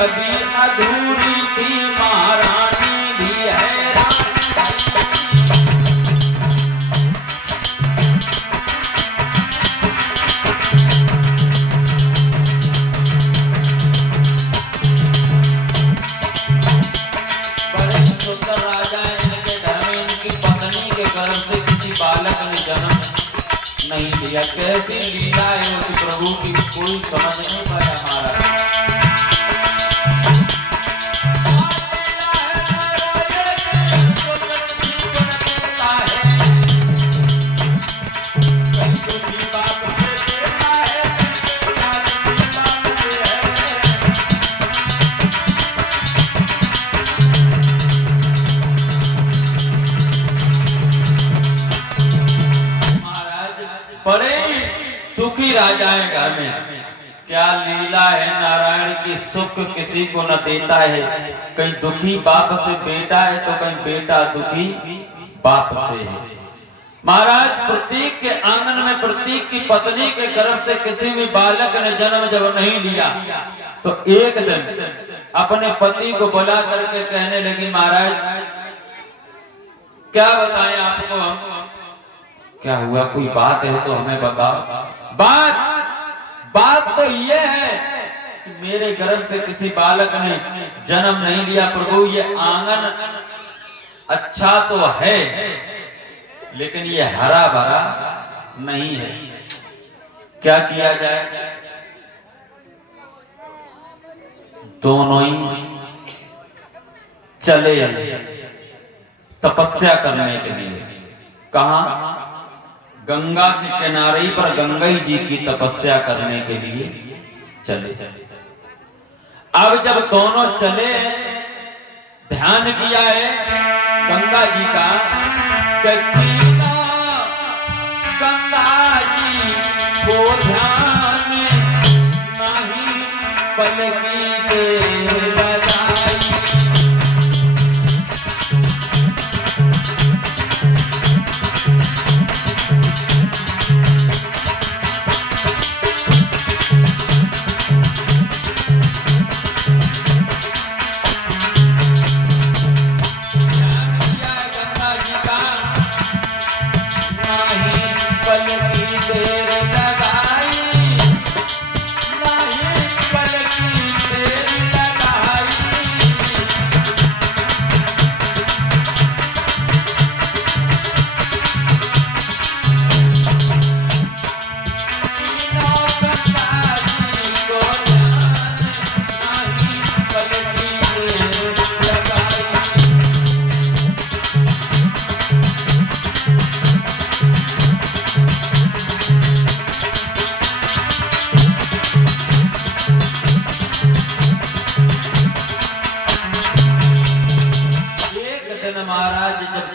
कभी अधूरी थी महारानी भी है बड़े सुंदर राजा इनके घर में इनकी पत्नी के गर्भ से किसी बालक ने जन्म नहीं दिया। कैसी लीला है उस प्रभु की कोई समझ नहीं पाया हमारा। बड़े दुखी राजा है घर में। क्या लीला है नारायण की, सुख किसी को न देता है। कहीं दुखी बाप से बेटा है तो कहीं बेटा दुखी बाप से है। महाराज प्रतीक के आंगन में प्रतीक की पत्नी के गर्भ से किसी भी बालक ने जन्म जब नहीं लिया तो एक दिन अपने पति को बुला करके कहने लगी, महाराज क्या बताएं आपको हम, क्या हुआ, कोई बात है तो हमें बताओ। बात तो ये है कि मेरे गर्भ से किसी बालक ने जन्म नहीं लिया प्रभु। ये आंगन अच्छा तो है लेकिन ये हरा भरा नहीं है, क्या किया जाए। दोनों ही चले तपस्या करने के लिए। कहां? गंगा के किनारे पर गंगा जी की तपस्या करने के लिए चले। अब जब दोनों चले ध्यान किया है गंगा जी का, गंगा जी को ध्यान नहीं पलकी के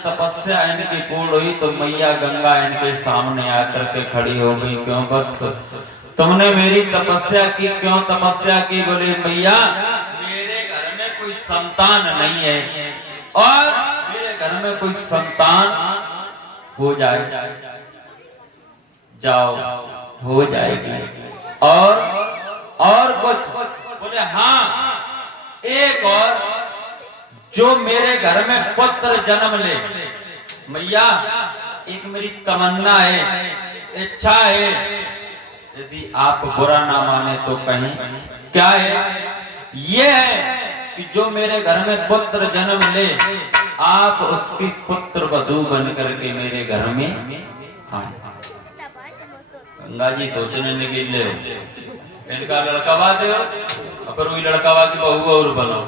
तपस्या इनकी पूर्ण हुई तो मैया गंगा इनके सामने आकर के खड़ी हो गई। क्यों वत्स, तुमने मेरी तपस्या की, क्यों तपस्या की? बोले मैया मेरे घर में कोई संतान नहीं है और मेरे घर में कोई संतान हो जाए, जाओ हो जाएगी। और कुछ? बोले हाँ एक और, जो मेरे घर में पुत्र जन्म ले। मैया एक मेरी तमन्ना है, इच्छा है, यदि आप बुरा ना माने तो कहीं। क्या है? ये है कि जो मेरे घर में पुत्र जन्म ले आप उसकी पुत्र वधू बन करके मेरे घर में आए। गंगा जी सोचने लगे ले इनका लड़का बात है पर वही लड़का बात की बहू और बनो।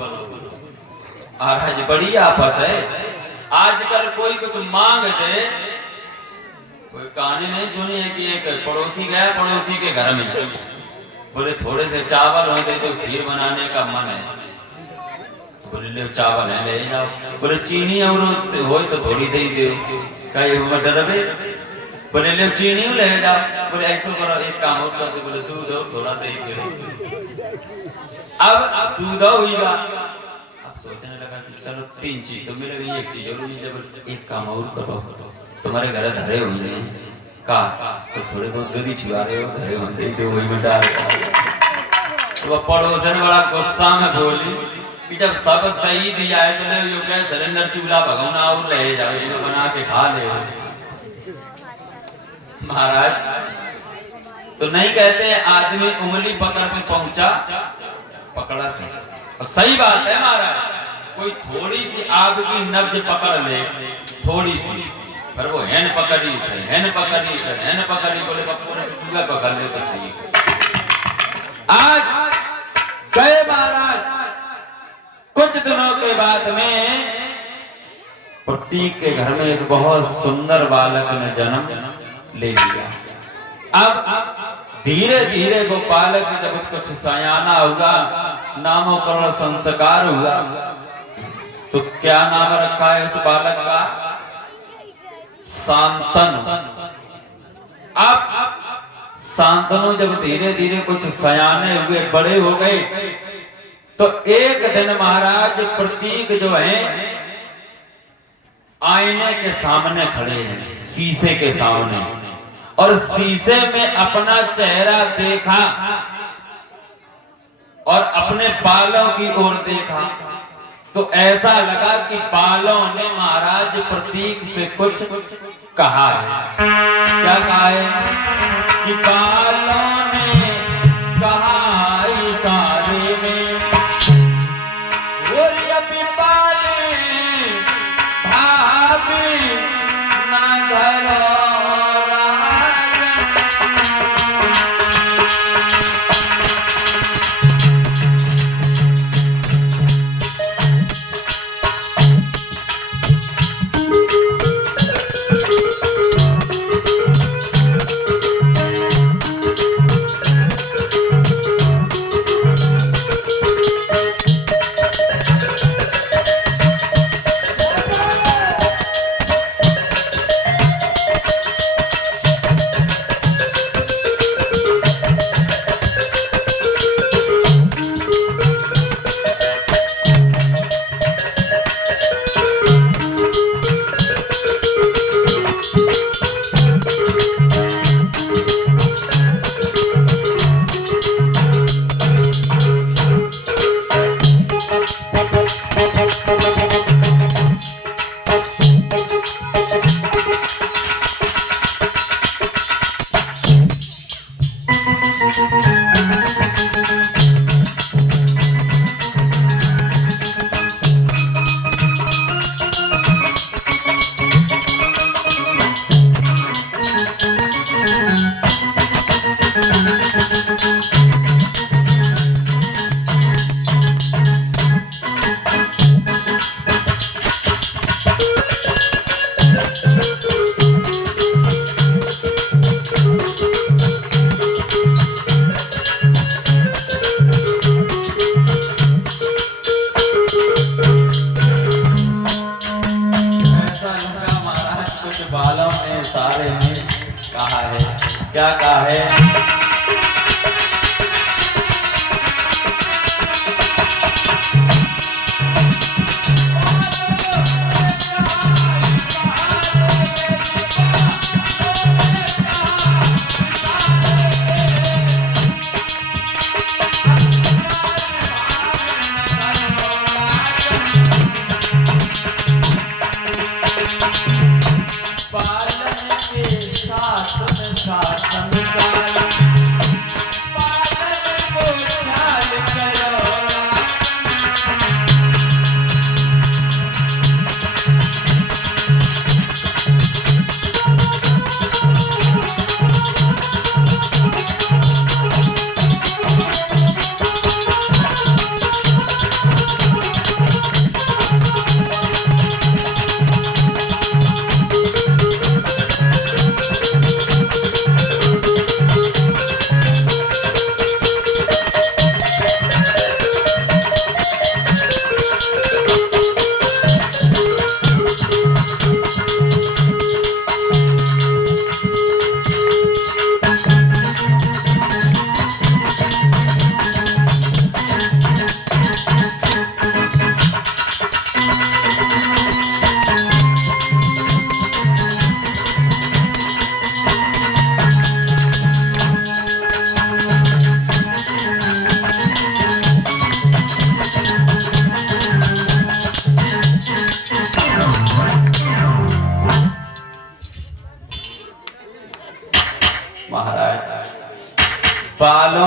आज बड़ी आफत है, आजकल कोई कुछ मांग दे। कोई कहानी नहीं सुनी है कि एक पड़ोसी गया पड़ोसी के घर में, बोले थोड़े से चावल होते तो खीर बनाने का मन है। बोले ले चावल है ले जाओ। बोले चीनी और हो तो थोड़ी दे दो, कहीं डरबे। बोले ले चीनी ले जाओ। बोले ऐसा करो एक काम और कर, बोले दूध और थोड़ा दही दे। अब दूध होगा। सोचने लगा कि चलो 3 चीज तो मिल गई, एक चीज और जब एक काम और करो, तुम्हारे घर धरे हुए हैं का तो थोड़े बहुत दूध ही छिपा रहे हो, धरे होते तो वही में डाल। तो वह पड़ोसन बड़ा गुस्सा में बोली कि जब सब दही दिया है तो ले यो क्या सिलेंडर चूल्हा भगवना और ले जाओ इनको बना के खा ले। महाराज तो नहीं कहते आदमी उंगली पकड़ के पहुंचा पकड़ा था और सही बात है महाराज। कोई थोड़ी सी आग की नब्ज पकड़ ले थोड़ी सी पर वो हैन पकड़ी बोले पूरा चूल्हा पकड़ ले तो सही। आज गए महाराज कुछ दिनों के बाद में प्रतीक के घर में एक बहुत सुंदर बालक ने जन्म ले लिया। अब धीरे धीरे वो बालक जब कुछ सयाना हुआ नामकरण संस्कार हुआ तो क्या नाम रखा है उस बालक का? शांतनु। अब शांतनु जब धीरे धीरे कुछ सयाने हुए बड़े हो गए तो एक दिन महाराज प्रतीक जो है आईने के सामने खड़े हैं शीशे के सामने और शीशे में अपना चेहरा देखा और अपने बालों की ओर देखा तो ऐसा लगा कि बालों ने महाराज प्रतीक से कुछ कहा है। क्या कहा है कि बालों ने कहा इशारे में और अभी बाले भाभी ना घरो बालों ने सारे ने कहा है। क्या कहा है? महाराज बालों